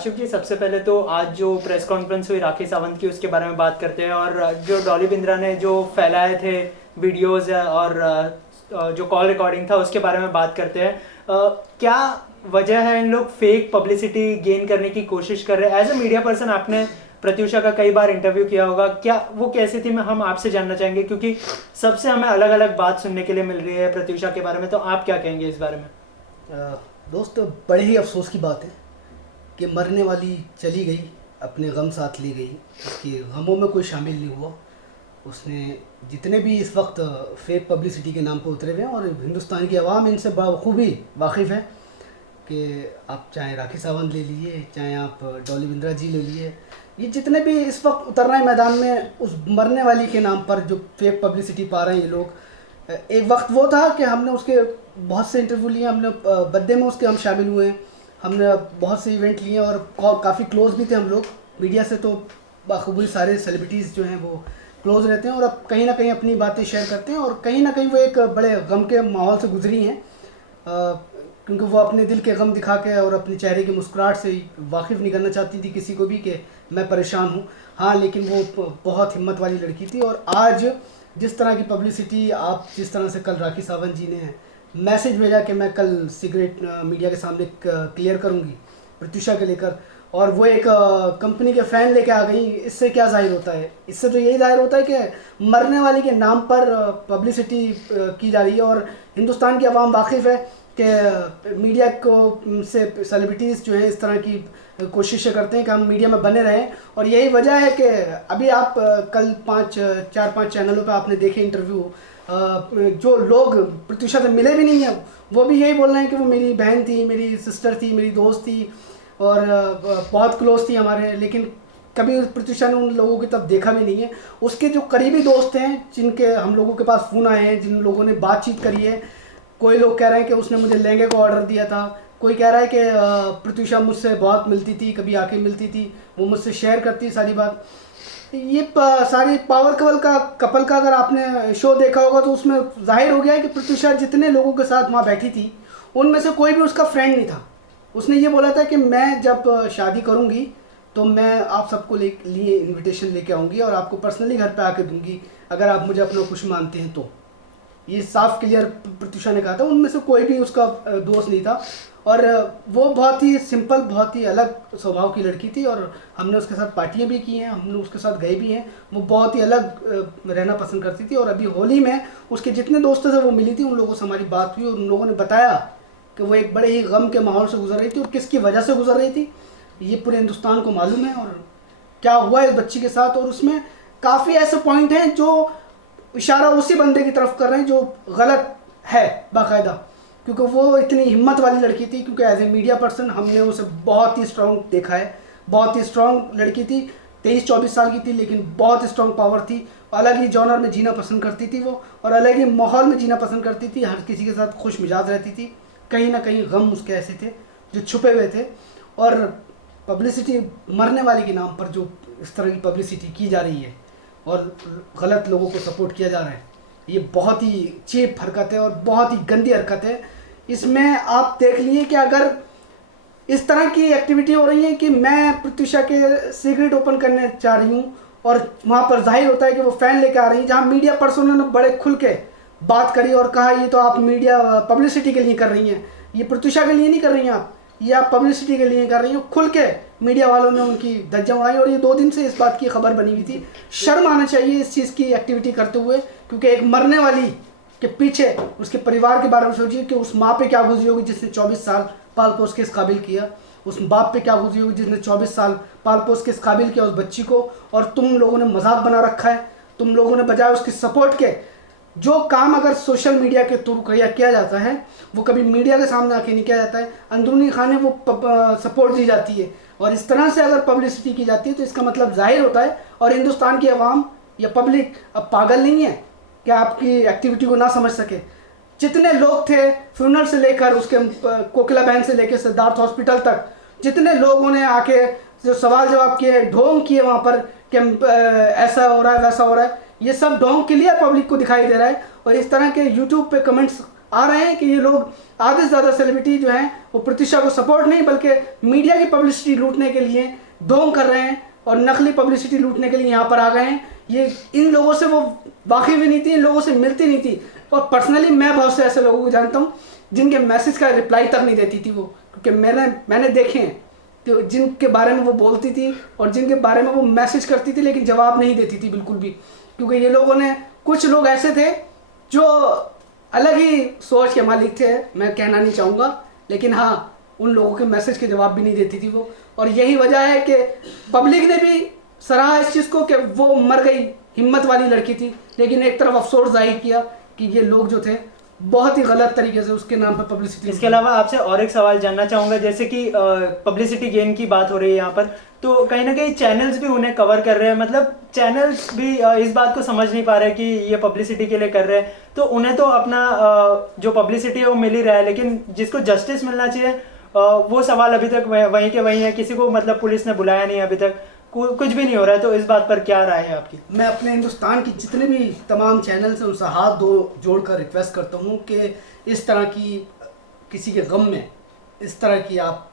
आशिफ जी, सबसे पहले तो आज जो प्रेस कॉन्फ्रेंस हुई राखी सावंत की, उसके बारे में बात करते हैं। और जो डॉली बिंद्रा ने जो फैलाए थे वीडियोस और जो कॉल रिकॉर्डिंग था, उसके बारे में बात करते हैं। क्या वजह है इन लोग फेक पब्लिसिटी गेन करने की कोशिश कर रहे हैं? एज ए मीडिया पर्सन आपने प्रत्युषा का कई बार इंटरव्यू किया होगा, क्या वो कैसी थी, हम आपसे जानना चाहेंगे, क्योंकि सबसे हमें अलग अलग बात सुनने के लिए मिल रही है प्रत्युषा के बारे में। तो आप क्या कहेंगे इस बारे में? दोस्त, बड़े ही अफसोस की बात है कि मरने वाली चली गई, अपने गम साथ ले गई। उसके गमों में कोई शामिल नहीं हुआ। उसने जितने भी इस वक्त फेक पब्लिसिटी के नाम पर उतरे हुए हैं, और हिंदुस्तान की आवाम इनसे बखूबी वाकिफ़ है कि आप चाहे राखी सावंत ले लीजिए, चाहे आप डॉली बिंद्रा जी ले लीजिए, ये जितने भी इस वक्त उतर रहे हैं मैदान में उस मरने वाली के नाम पर जो फेक पब्लिसिटी पा रहे हैं ये लोग। एक वक्त वो था कि हमने उसके बहुत से इंटरव्यू लिए, हमने बर्थडे में उसके हम शामिल हुए हैं, हमने बहुत से इवेंट लिए और काफ़ी क्लोज भी थे हम लोग मीडिया से। तो बाखूबी सारे सेलिब्रिटीज़ जो हैं वो क्लोज रहते हैं और अब कहीं ना कहीं अपनी बातें शेयर करते हैं, और कहीं ना कहीं वो एक बड़े गम के माहौल से गुजरी हैं, क्योंकि वो अपने दिल के गम दिखा के और अपने चेहरे की मुस्कुराहट से वाकिफ़ नहीं करना चाहती थी किसी को भी कि मैं परेशान हूँ। हाँ, लेकिन वो बहुत हिम्मत वाली लड़की थी। और आज जिस तरह की पब्लिसिटी, आप जिस तरह से कल राखी सावंत जी ने मैसेज भेजा कि मैं कल सिगरेट मीडिया के सामने क्लियर करूंगी प्रत्युषा के लेकर, और वो एक कंपनी के फ़ैन लेके आ गई, इससे क्या जाहिर होता है? इससे तो यही जाहिर होता है कि मरने वाले के नाम पर पब्लिसिटी की जा रही है। और हिंदुस्तान की आवाम वाकिफ़ है कि मीडिया को से सेलिब्रिटीज़ जो हैं इस तरह की कोशिशें करते हैं कि हम मीडिया में बने रहें। और यही वजह है कि अभी आप कल 4-5 चैनलों पे आपने देखे इंटरव्यू, जो लोग प्रत्युषा से मिले भी नहीं हैं वो भी यही बोल रहे हैं कि वो मेरी बहन थी, मेरी सिस्टर थी, मेरी दोस्त थी और बहुत क्लोज थी हमारे, लेकिन कभी प्रत्युषा ने उन लोगों की तरफ देखा भी नहीं है। उसके जो करीबी दोस्त हैं, जिनके हम लोगों के पास फ़ोन आए हैं, जिन लोगों ने बातचीत करी है, कोई लोग कह रहे हैं कि उसने मुझे लहंगे का ऑर्डर दिया था, कोई कह रहा है कि प्रत्युषा मुझसे बहुत मिलती थी, कभी आके मिलती थी, वो मुझसे शेयर करती सारी बात। ये सारी पावर कपल का अगर आपने शो देखा होगा तो उसमें जाहिर हो गया है कि प्रत्युषा जितने लोगों के साथ वहाँ बैठी थी उनमें से कोई भी उसका फ्रेंड नहीं था। उसने ये बोला था कि मैं जब शादी करूँगी तो मैं आप सबको लिए इन्विटेशन लेके आऊँगी और आपको पर्सनली घर पे आके दूँगी अगर आप मुझे अपना खुश मानते हैं तो। ये साफ क्लियर प्रत्युषा ने कहा था। उनमें से कोई भी उसका दोस्त नहीं था, और वो बहुत ही सिंपल, बहुत ही अलग स्वभाव की लड़की थी, और हमने उसके साथ पार्टियां भी की हैं, हमने उसके साथ गए भी हैं। वो बहुत ही अलग रहना पसंद करती थी। और अभी होली में उसके जितने दोस्तों से वो मिली थी उन लोगों से हमारी बात हुई और उन लोगों ने बताया कि वो एक बड़े ही गम के माहौल से गुजर रही थी, और किसकी वजह से गुजर रही थी ये पूरे हिंदुस्तान को मालूम है, और क्या हुआ इस बच्ची के साथ। और उसमें काफ़ी ऐसे पॉइंट हैं जो इशारा उसी बंदे की तरफ कर रहे हैं जो गलत है बाकायदा, क्योंकि वो इतनी हिम्मत वाली लड़की थी। क्योंकि एज ए मीडिया पर्सन हमने उसे बहुत ही स्ट्रॉन्ग देखा है, बहुत ही स्ट्रॉन्ग लड़की थी, 23-24 साल की थी, लेकिन बहुत स्ट्रॉन्ग पावर थी। अलग ही जॉनर में जीना पसंद करती थी वो, और अलग ही माहौल में जीना पसंद करती थी, हर किसी के साथ खुश मिजाज रहती थी। कहीं ना कहीं गम उसके ऐसे थे जो छुपे हुए थे, और पब्लिसिटी मरने वाले के नाम पर जो इस तरह की पब्लिसिटी की जा रही है और गलत लोगों को सपोर्ट किया जा रहा है, ये बहुत ही चीप हरकत है और बहुत ही गंदी हरकत है। इसमें आप देख लिए कि अगर इस तरह की एक्टिविटी हो रही है कि मैं प्रत्युषा के सिगरेट ओपन करने जा रही हूँ और वहाँ पर जाहिर होता है कि वो फ़ैन लेकर आ रही है, जहाँ मीडिया पर्सनों ने बड़े खुल के बात करी और कहा ये तो आप मीडिया पब्लिसिटी के लिए कर रही हैं, ये प्रत्युषा के लिए नहीं कर रही हैं आप, ये आप पब्लिसिटी के लिए कर रही हो। खुल के मीडिया वालों ने उनकी धज्जियां उड़ाई, और ये 2 दिन से इस बात की खबर बनी हुई थी। शर्म आना चाहिए इस चीज़ की एक्टिविटी करते हुए, क्योंकि एक मरने वाली के पीछे उसके परिवार के बारे में सोचिए कि उस माँ पे क्या गुजरी होगी जिसने 24 साल पाल पोस के इस काबिल किया, उस बाप पे क्या गुजरी होगी जिसने 24 साल पाल पोस के इस काबिल किया उस बच्ची को, और तुम लोगों ने मजाक बना रखा है। तुम लोगों ने बजाय उसकी सपोर्ट के, जो काम अगर सोशल मीडिया के थ्रू किया जाता है वो कभी मीडिया के सामने आके नहीं किया जाता है, अंदरूनी खाने वो सपोर्ट दी जाती है। और इस तरह से अगर पब्लिसिटी की जाती है तो इसका मतलब जाहिर होता है, और हिंदुस्तान की आवाम या पब्लिक अब पागल नहीं है कि आपकी एक्टिविटी को ना समझ सके। जितने लोग थे फ्यूनरल से लेकर उसके कोकिला बहन से लेकर सिद्धार्थ हॉस्पिटल तक, जितने लोगों ने आके जो सवाल जवाब किए, ढोंग किए वहाँ पर कि ऐसा हो रहा है वैसा हो रहा है, ये सब ढोंग क्लियर पब्लिक को दिखाई दे रहा है। और इस तरह के यूट्यूब पे कमेंट्स आ रहे हैं कि ये लोग आधे से ज़्यादा सेलिब्रिटी जो हैं वो प्रत्युषा को सपोर्ट नहीं बल्कि मीडिया की पब्लिसिटी लूटने के लिए ढोंग कर रहे हैं और नकली पब्लिसिटी लूटने के लिए यहाँ पर आ गए हैं। ये इन लोगों से वो वाकिफ भी नहीं थी, इन लोगों से मिलती नहीं थी। और पर्सनली मैं बहुत से ऐसे लोगों को जानता हूँ जिनके मैसेज का रिप्लाई तक नहीं देती थी वो, क्योंकि मैंने देखे हैं तो जिनके बारे में वो बोलती थी और जिनके बारे में वो मैसेज करती थी लेकिन जवाब नहीं देती थी बिल्कुल भी, क्योंकि ये लोगों ने, कुछ लोग ऐसे थे जो अलग ही सोच के मालिक थे, मैं कहना नहीं चाहूँगा, लेकिन हाँ उन लोगों के मैसेज के जवाब भी नहीं देती थी वो। और यही वजह है कि पब्लिक ने भी सराहा इस चीज़ को कि वो मर गई, हिम्मत वाली लड़की थी, लेकिन एक तरफ अफसोस जाहिर किया कि ये लोग जो थे बहुत ही गलत तरीके से उसके नाम पर पब्लिसिटी। इसके अलावा आपसे और एक सवाल जानना चाहूँगा, जैसे कि पब्लिसिटी गेन की बात हो रही है यहाँ पर, तो कहीं ना कहीं चैनल्स भी उन्हें कवर कर रहे हैं, मतलब चैनल्स भी इस बात को समझ नहीं पा रहे कि ये पब्लिसिटी के लिए कर रहे हैं, तो उन्हें तो अपना जो पब्लिसिटी है वो मिल ही रहा है, लेकिन जिसको जस्टिस मिलना चाहिए वो सवाल अभी तक वहीं के वहीं है, किसी को मतलब पुलिस ने बुलाया नहीं अभी तक, कुछ भी नहीं हो रहा है, तो इस बात पर क्या राय है आपकी? मैं अपने हिंदुस्तान की जितने भी तमाम चैनल से उनसे हाथ जोड़कर रिक्वेस्ट करता हूँ कि इस तरह की किसी के गम में इस तरह की आप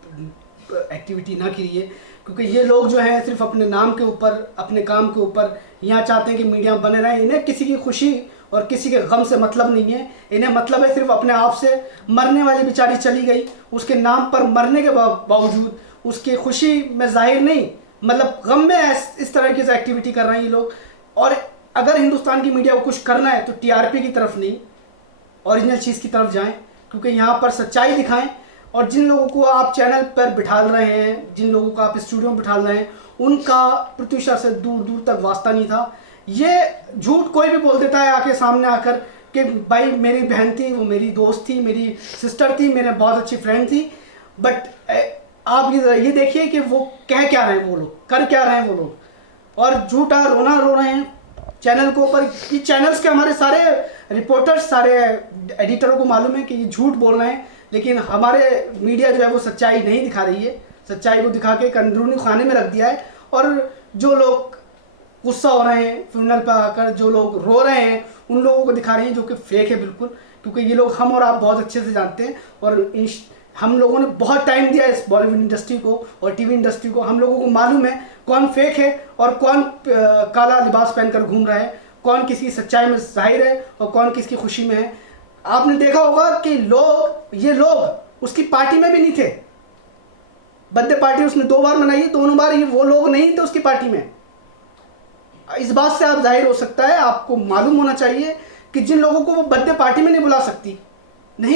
एक्टिविटी ना कीजिए, क्योंकि ये लोग जो हैं सिर्फ अपने नाम के ऊपर, अपने काम के ऊपर यहाँ चाहते हैं कि मीडिया में बने रहें। इन्हें किसी की खुशी और किसी के गम से मतलब नहीं है, इन्हें मतलब है सिर्फ अपने आप से। मरने वाली बेचारी चली गई, उसके नाम पर मरने के बावजूद उसकी खुशी में जाहिर नहीं, मतलब गम में इस तरह की एक्टिविटी कर रहे हैं ये लोग। और अगर हिंदुस्तान की मीडिया को कुछ करना है तो टीआरपी की तरफ नहीं, ओरिजिनल चीज़ की तरफ जाएं, क्योंकि यहाँ पर सच्चाई दिखाएं। और जिन लोगों को आप चैनल पर बिठाल रहे हैं, जिन लोगों को आप स्टूडियो में बिठाल रहे हैं, उनका प्रत्युषा से दूर दूर तक वास्ता नहीं था। ये झूठ कोई भी बोल देता है आके सामने आकर कि भाई मेरी बहन थी, वो मेरी दोस्त थी, मेरी सिस्टर थी, मेरे बहुत अच्छी फ्रेंड थी, बट आप ये देखिए कि वो कह क्या रहे हैं, वो लोग कर क्या रहे हैं वो लोग, और झूठा रोना रो रहे हैं चैनल को। पर ये चैनल्स के हमारे सारे रिपोर्टर्स, सारे एडिटरों को मालूम है कि ये झूठ बोल रहे हैं, लेकिन हमारे मीडिया जो है वो सच्चाई नहीं दिखा रही है। सच्चाई को दिखा के एक अंदरूनी खाने में रख दिया है। और जो लोग गुस्सा हो रहे हैं फ्यूनरल पर आकर, जो लोग रो रहे हैं, उन लोगों को दिखा रहे हैं जो कि फेक है बिल्कुल, क्योंकि ये लोग हम और आप बहुत अच्छे से जानते हैं। और हम लोगों ने बहुत टाइम दिया इस बॉलीवुड इंडस्ट्री को और टीवी इंडस्ट्री को। हम लोगों को मालूम है कौन फेक है और कौन काला लिबास पहनकर घूम रहा है, कौन किसकी सच्चाई में जाहिर है और कौन किसकी खुशी में है। आपने देखा होगा कि ये लोग उसकी पार्टी में भी नहीं थे। बर्थडे पार्टी उसने 2 बार मनाई है, दोनों बार ये वो लोग नहीं थे उसकी पार्टी में। इस बात से आप जाहिर हो सकता है, आपको मालूम होना चाहिए कि जिन लोगों को वो बर्थडे पार्टी में नहीं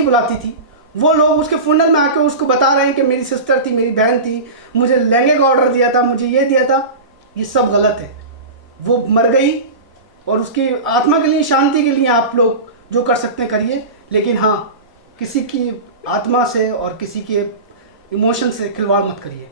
बुलाती थी, वो लोग उसके फुनल में आकर उसको बता रहे हैं कि मेरी सिस्टर थी, मेरी बहन थी, मुझे लहंगे का ऑर्डर दिया था, मुझे ये दिया था। ये सब गलत है। वो मर गई और उसकी आत्मा के लिए, शांति के लिए आप लोग जो कर सकते हैं करिए, लेकिन हाँ किसी की आत्मा से और किसी के इमोशन से खिलवाड़ मत करिए।